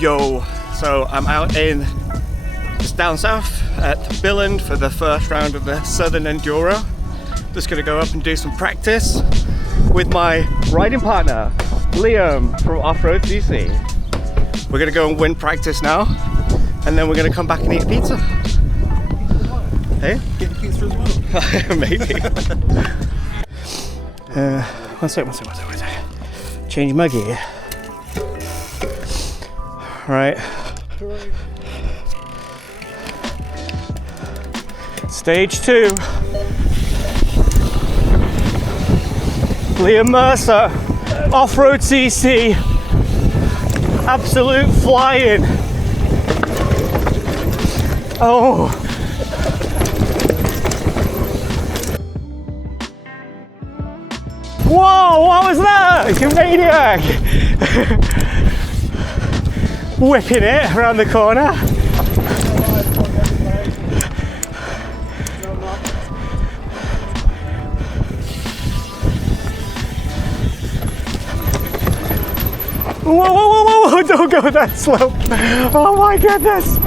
Yo, so I'm out in just down south at Milland for the first round of the Southern Enduro. Just gonna go up and do some practice with my riding partner, Liam from Off.road.cc. We're gonna go and win practice now, and then we're gonna come back and eat pizza. Hey? Get pizza as well. Maybe. One sec. Change my gear. Right. Stage 2. Liam Mercer, Off.road.cc. Absolute flying. Oh. Whoa, what was that? You maniac! Whipping it around the corner. Whoa, don't go that slow. Oh my goodness.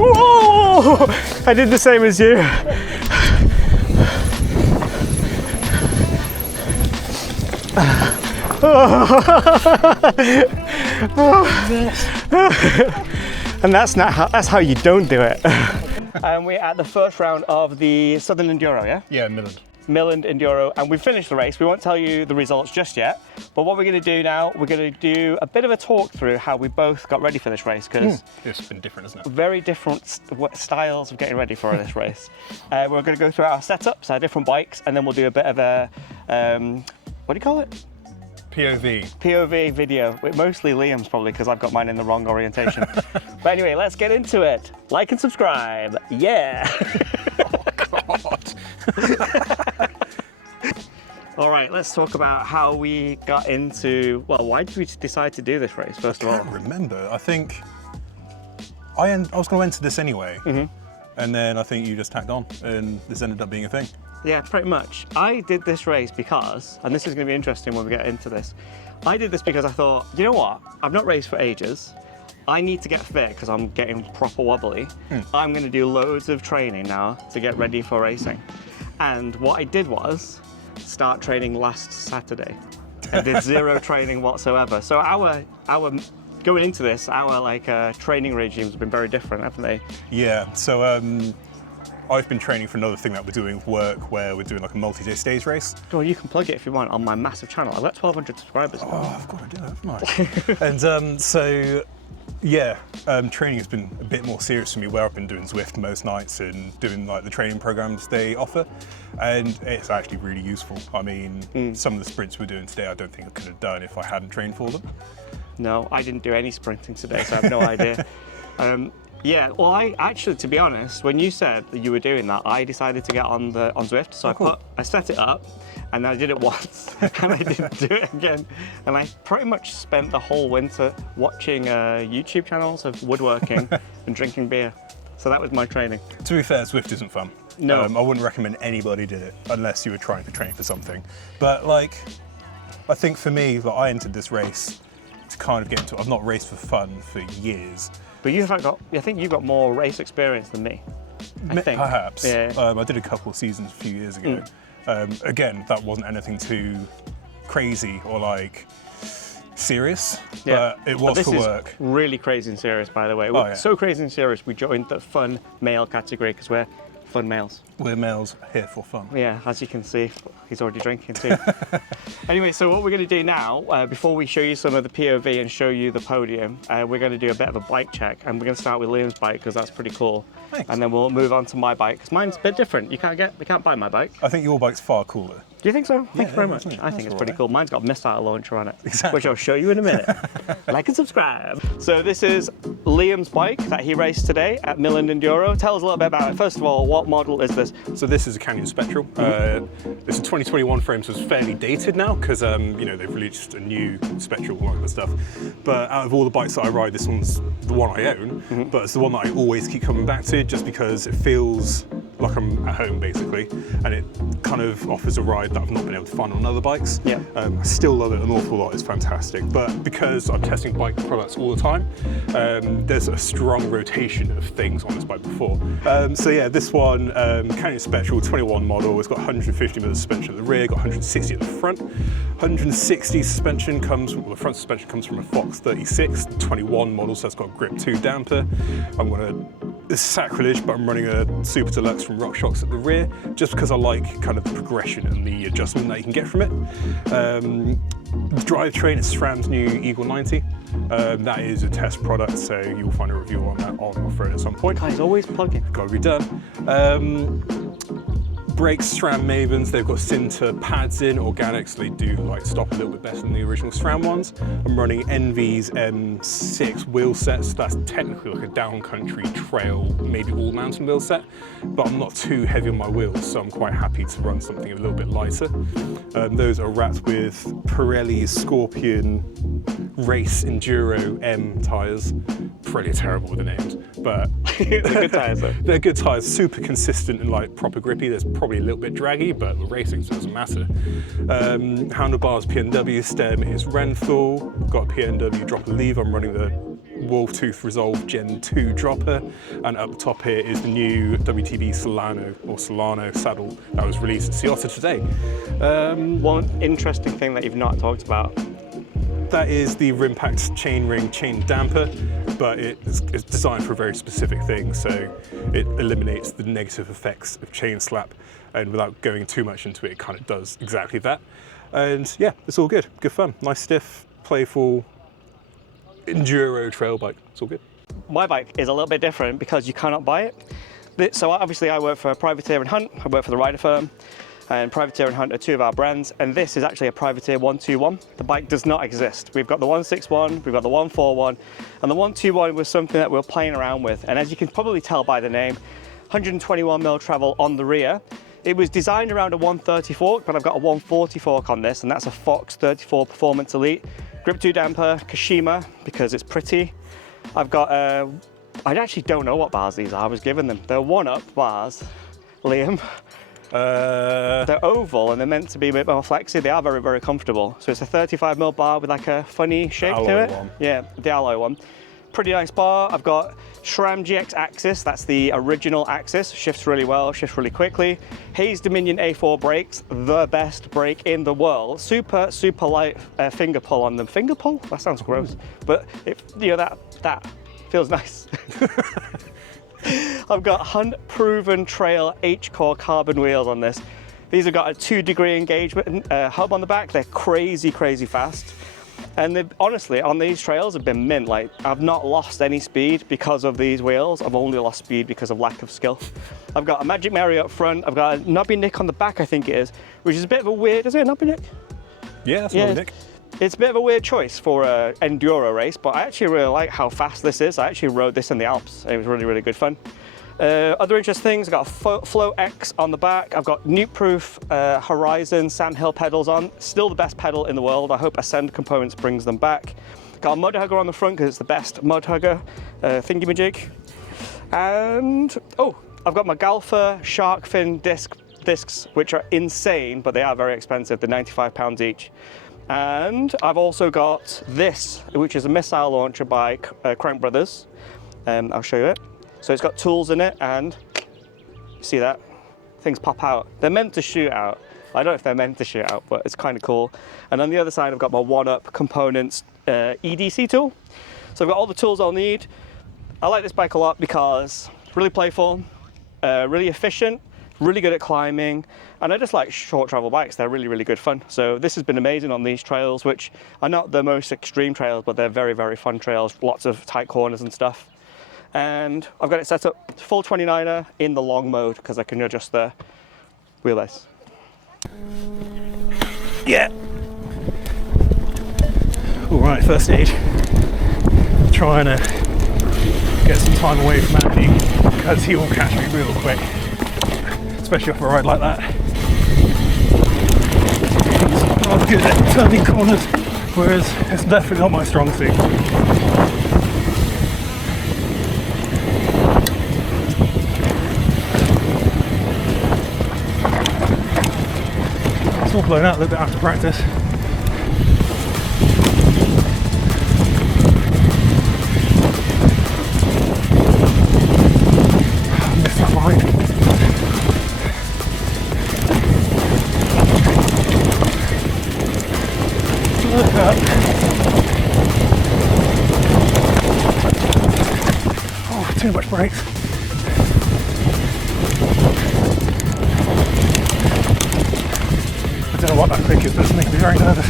Whoa! I did the same as you. And that's how you don't do it. And we're at the first round of the Southern Enduro, yeah? Yeah, Milland. Milland Enduro, and we finished the race. We won't tell you the results just yet, but what we're going to do now, we're going to do a bit of a talk through how we both got ready for this race, because It's been different, isn't it? very different styles of getting ready for this race. We're going to go through our setups, our different bikes, and then we'll do a bit of a, what do you call it? POV video, mostly Liam's probably, because I've got mine in the wrong orientation. But anyway, let's get into it. Like and subscribe, yeah! Oh, God. All right, let's talk about how we got into, well, why did we decide to do this race, first of all? I can't remember. I think I was going to enter this anyway, and then I think you just tagged on, and this ended up being a thing. Yeah, pretty much. I did this race because, and this is going to be interesting when we get into this, I did this because I thought, you know what, I've not raced for ages, I need to get fit because I'm getting proper wobbly. I'm going to do loads of training now to get ready for racing. And what I did was start training last Saturday. I did zero training whatsoever. So our going into this, our training regimes have been very different, haven't they? Yeah, so I've been training for another thing that we're doing with work, where we're doing like a multi-day stage race. Well, you can plug it if you want on my massive channel. I've got 1,200 subscribers now. Oh, I've got to do that, haven't I? And so, yeah, training has been a bit more serious for me, where I've been doing Zwift most nights and doing like the training programs they offer, and it's actually really useful. I mean, some of the sprints we're doing today, I don't think I could have done if I hadn't trained for them. No, I didn't do any sprinting today, so I have no idea. Yeah, well, I actually, to be honest, when you said that you were doing that, I decided to get on Zwift. So I set it up, and I did it once, and I didn't do it again. And I pretty much spent the whole winter watching YouTube channels of woodworking and drinking beer. So that was my training. To be fair, Zwift isn't fun. No. I wouldn't recommend anybody did it unless you were trying to train for something. But like, I think for me, like, I entered this race to kind of get into it. I've not raced for fun for years. But I think you've got more race experience than me. I think. Perhaps. Yeah. I did a couple of seasons a few years ago. Again, that wasn't anything too crazy or like serious, but it was for work. This is really crazy and serious, by the way. Oh, yeah. So crazy and serious, we joined the fun male category because we're fun males. We're males here for fun. Yeah, as you can see, he's already drinking too. Anyway, so what we're going to do now, before we show you some of the POV and show you the podium, we're going to do a bit of a bike check, and we're going to start with Liam's bike because that's pretty cool. Thanks. And then we'll move on to my bike because mine's a bit different. We can't buy my bike. I think your bike's far cooler. Do you think so? Thank you very much. I think it's pretty cool. Mine's got a missile launcher on it, which I'll show you in a minute. Like and subscribe. So this is Liam's bike that he raced today at Milland Enduro. Tell us a little bit about it. First of all, what model is this? So this is a Canyon Spectral. It's a 2021 frame, so it's fairly dated now because you know, they've released a new Spectral, all that kind of stuff. But out of all the bikes that I ride, this one's the one I own, but it's the one that I always keep coming back to just because it feels like I'm at home basically, and it kind of offers a ride that I've not been able to find on other bikes. Yeah. I still love it an awful lot, it's fantastic, but because I'm testing bike products all the time, there's a strong rotation of things on this bike before. So yeah, this one, Canyon Spectral 21 model, it's got 150mm suspension at the rear, got 160 at the front. 160 suspension comes, well, the front suspension comes from a Fox 36, 21 model, so it's got a Grip 2 damper. It's sacrilege, but I'm running a Super Deluxe from RockShox at the rear, just because I like kind of the progression and the adjustment that you can get from it. The drivetrain is SRAM's new Eagle 90. That is a test product, so you'll find a review on that on Off-road at some point. Guys, always plugging. Gotta be done. Brakes, SRAM Mavens, they've got Sinter pads in, organics, they do like stop a little bit better than the original SRAM ones. I'm running Envy's M6 wheel sets, that's technically like a downcountry trail, maybe all mountain wheel set, but I'm not too heavy on my wheels, so I'm quite happy to run something a little bit lighter. Those are wrapped with Pirelli's Scorpion Race Enduro M tyres. Pretty terrible with the names, but They're good tyres though. They're good tyres, super consistent and like proper grippy. There's probably a little bit draggy, but the racing so it doesn't matter. Handlebars PNW, stem is Renthal, got a PNW dropper lever. I'm running the Wolf Tooth Resolve Gen 2 dropper, and up the top here is the new WTB Solano saddle that was released at Ciotta today. One interesting thing that you've not talked about. That is the Rimpact chainring chain damper, but it's designed for a very specific thing, so it eliminates the negative effects of chain slap, and without going too much into it, it kind of does exactly that. And yeah, it's all good fun, nice stiff, playful, enduro trail bike, it's all good. My bike is a little bit different because you cannot buy it. So obviously I work for Privateer and Hunt, I work for the Rider Firm, and Privateer and Hunt are two of our brands, and this is actually a Privateer 121. The bike does not exist. We've got the 161, we've got the 141, and the 121 was something that we were playing around with, and as you can probably tell by the name, 121mm travel on the rear. It was designed around a 130 fork, but I've got a 140 fork on this, and that's a Fox 34 Performance Elite. Grip 2 damper, Kashima, because it's pretty. I've got, I actually don't know what bars these are, I was given them. They're one-up bars, Liam. They're oval and they're meant to be a bit more flexy. They are very, very comfortable. So it's a 35mm bar with like a funny shape to it. One. Yeah, the alloy one. Pretty nice bar. I've got SRAM GX Axis, that's the original Axis. Shifts really well, shifts really quickly. Hayes Dominion A4 brakes, the best brake in the world. Super, super light finger pull on them. Finger pull? That sounds gross. But it, you know, that feels nice. I've got Hunt Proven Trail H-Core carbon wheels on this. These have got a 2-degree engagement hub on the back. They're crazy, crazy fast. And they've, honestly, on these trails have been mint. Like, I've not lost any speed because of these wheels. I've only lost speed because of lack of skill. I've got a Magic Mary up front. I've got a knobby nick on the back, I think it is, which is a bit of a weird, is it a knobby nick? Yeah, that's knobby nick. It's a bit of a weird choice for an enduro race, but I actually really like how fast this is. I actually rode this in the Alps. It was really, really good fun. Other interesting things, I've got a Flow X on the back. I've got Nuke-proof Horizon Sandhill pedals on. Still the best pedal in the world. I hope Ascend Components brings them back. Got a mud hugger on the front because it's the best mud hugger thingy-majig. And, oh, I've got my Galfa shark fin discs, which are insane, but they are very expensive. They're £95 each. And I've also got this, which is a missile launcher by Crank Brothers. I'll show you it. So it's got tools in it, and you see that? Things pop out. They're meant to shoot out. I don't know if they're meant to shoot out, but it's kind of cool. And on the other side, I've got my One-Up Components EDC tool. So I've got all the tools I'll need. I like this bike a lot because it's really playful, really efficient, really good at climbing, and I just like short travel bikes. They're really, really good fun. So this has been amazing on these trails, which are not the most extreme trails, but they're very, very fun trails, lots of tight corners and stuff. And I've got it set up full 29er in the long mode because I can adjust the wheelbase. Yeah. All right, first aid. Trying to get some time away from Andy, because he will catch me real quick, especially off a ride like that. He's not good at turning corners, whereas it's definitely not my strong suit. It's all blown out a little bit after practice. Oh, too much brakes. I don't know what that click is, but it's making me very nervous.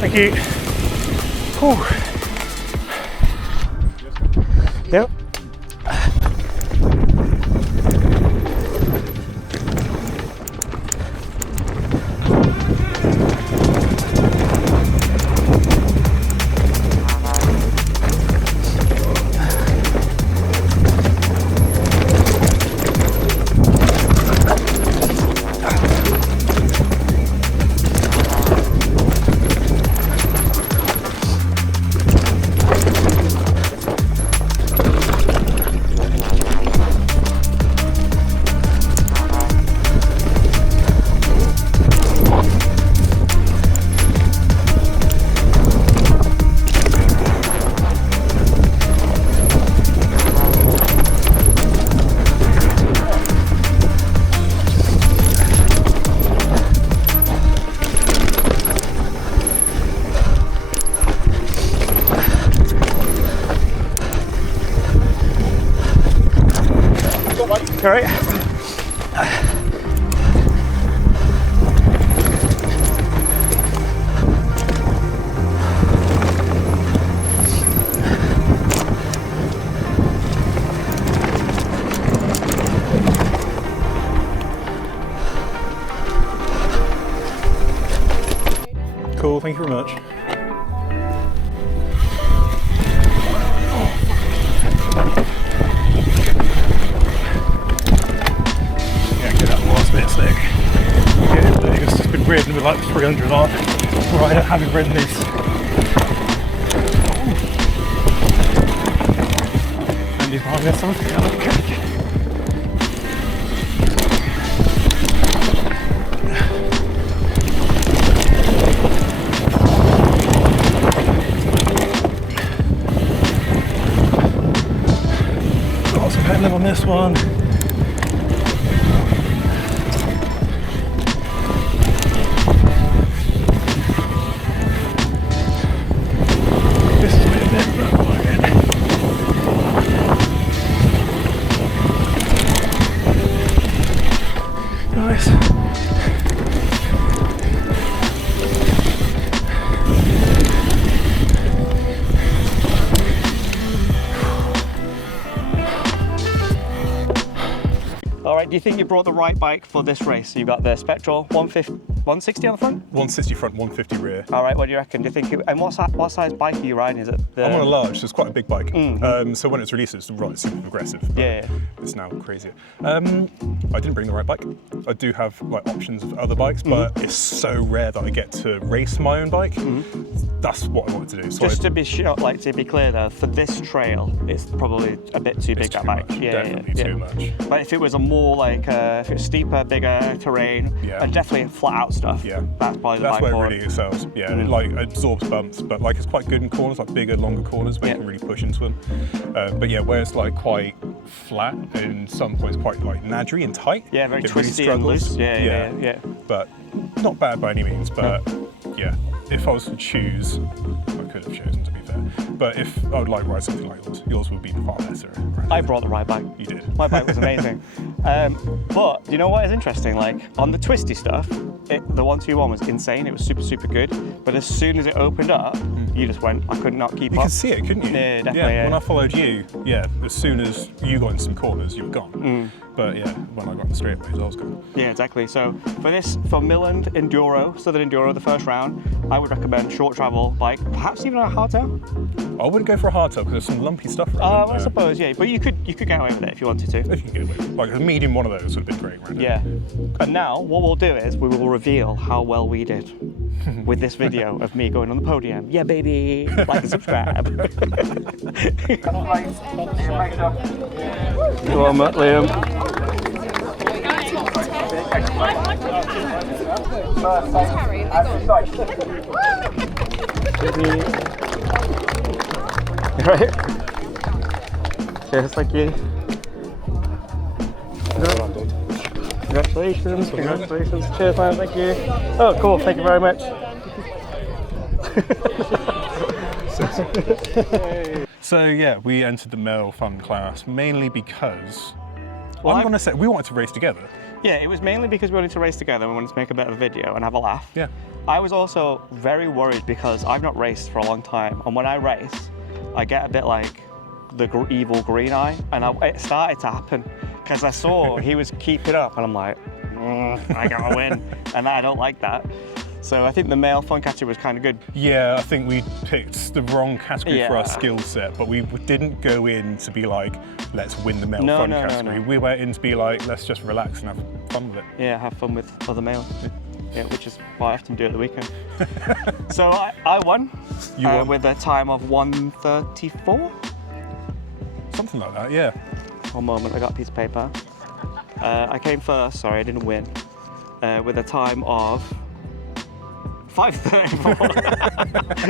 Thank you. Whew. Yep. All right. Cool, thank you very much. Ridden with like 300 odd rider having ridden these. And he's behind me something. Got some pedaling on this one. Do you think you brought the right bike for this race? So you got the Spectral 160 on the front? 160 front, 150 rear. All right, what do you reckon? Do you think? And what size bike are you riding? Is it? I'm on a large, so it's quite a big bike. So when it's released, it's right, super aggressive. Yeah. It's now crazier. I didn't bring the right bike. I do have like options of other bikes, but it's so rare that I get to race my own bike. That's what I wanted to do. So just to be sure, like to be clear though, for this trail, it's probably a bit too big that bike. Definitely too much. But if it was a more like if it was steeper, bigger terrain, and definitely flat out stuff. Yeah, that's probably the bike bike where it really excels. Yeah, and it like absorbs bumps, but like it's quite good in corners, like bigger, longer corners where you can really push into them. But yeah, where it's like quite flat and some points quite like nadry and tight. Yeah, very twisty really and loose. Yeah. But not bad by any means. But yeah, if I was to choose, I could have chosen to be fair. But if I would like ride something like yours would be far better. I brought the right bike. You did. My bike was amazing. But you know what is interesting? Like on the twisty stuff, the 121 was insane. It was super, super good. But as soon as it opened up, you just went. I could not keep You up. could see it, couldn't you? Yeah, definitely. Yeah. When I followed you, as soon as you got in some corners, you were gone. But yeah, when I got in the straightaways, I was gone. Yeah, exactly. So for Milland Enduro, Southern Enduro, the first round, I would recommend short travel bike, perhaps even a hardtail. I wouldn't go for a hardtail because there's some lumpy stuff around I suppose, yeah, but you could get away with it if you wanted to. If you can get away with it. Like a medium one of those would have been great, right? Yeah. And now what we'll do is we will reveal how well we did with this video of me going on the podium. Yeah, baby. Like and subscribe. Go on, Liam. Right? Cheers, thank you. Congratulations, congratulations. Cheers, man, thank you. Oh, cool, thank you very much. So yeah, we entered the male fun class mainly because Well, I'm going to say we wanted to race together. Yeah, it was mainly because we wanted to race together and we wanted to make a bit of a video and have a laugh. Yeah. I was also very worried because I've not raced for a long time, and when I race, I get a bit like the evil green eye, and it started to happen because I saw he was keeping up, and I'm like, I gotta win, and I don't like that. So I think the male fun category was kind of good. Yeah, I think we picked the wrong category for our Yeah. skill set, but we didn't go in to be like, let's win the male fun category. No. We went in to be like, let's just relax and have fun with it. Yeah, have fun with other males. Yeah, which is what I often do at the weekend. So I won, You won. with a time of 1:34. Something like that, yeah. One moment, I got a piece of paper. I came first, sorry, I didn't win, with a time of 5:34.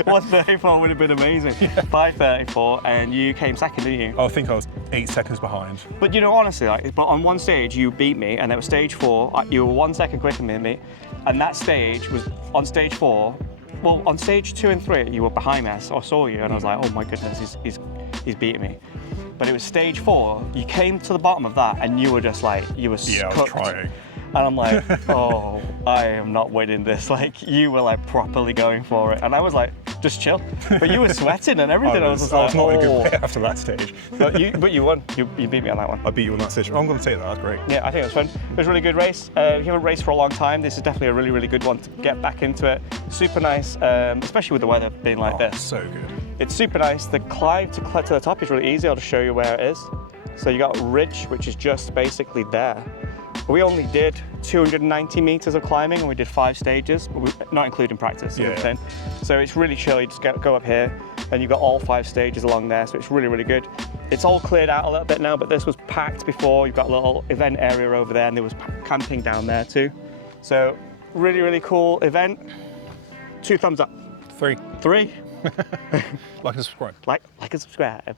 1:34 would have been amazing. 5:34, and you came second, didn't you? I think I was 8 seconds behind. But you know, honestly, but on one stage you beat me, and it was stage 4. You were 1 second quicker than me, and that stage was on stage 4. Well, on stage 2 and 3, you were behind me. I saw you, and I was like, oh my goodness, he's beating me. But it was stage 4. You came to the bottom of that, and you were just like, you were Yeah, I was cooked. trying. And I'm like, oh, I am not winning this. Like, you were like properly going for it. And I was like, just chill. But you were sweating and everything. I was just like, not in a oh. good way after that stage. But you won. You beat me on that one. I beat you on that stage. I'm going to take that, that's great. Yeah, I think it was fun. It was a really good race. If you haven't raced for a long time, this is definitely a really, really good one to get back into it. Super nice, especially with the weather being like this. So good. It's super nice. The climb to the top is really easy. I'll just show you where it is. So you got Ridge, which is just basically there. We only did 290 meters of climbing, and we did 5 stages, not including practice. Yeah. So it's really chill. You just go up here, and you've got all 5 stages along there. So it's really, really good. It's all cleared out a little bit now, but this was packed before. You've got a little event area over there, and there was camping down there too. So really, really cool event. 2 thumbs up. 3. 3. Like and subscribe. Like and subscribe.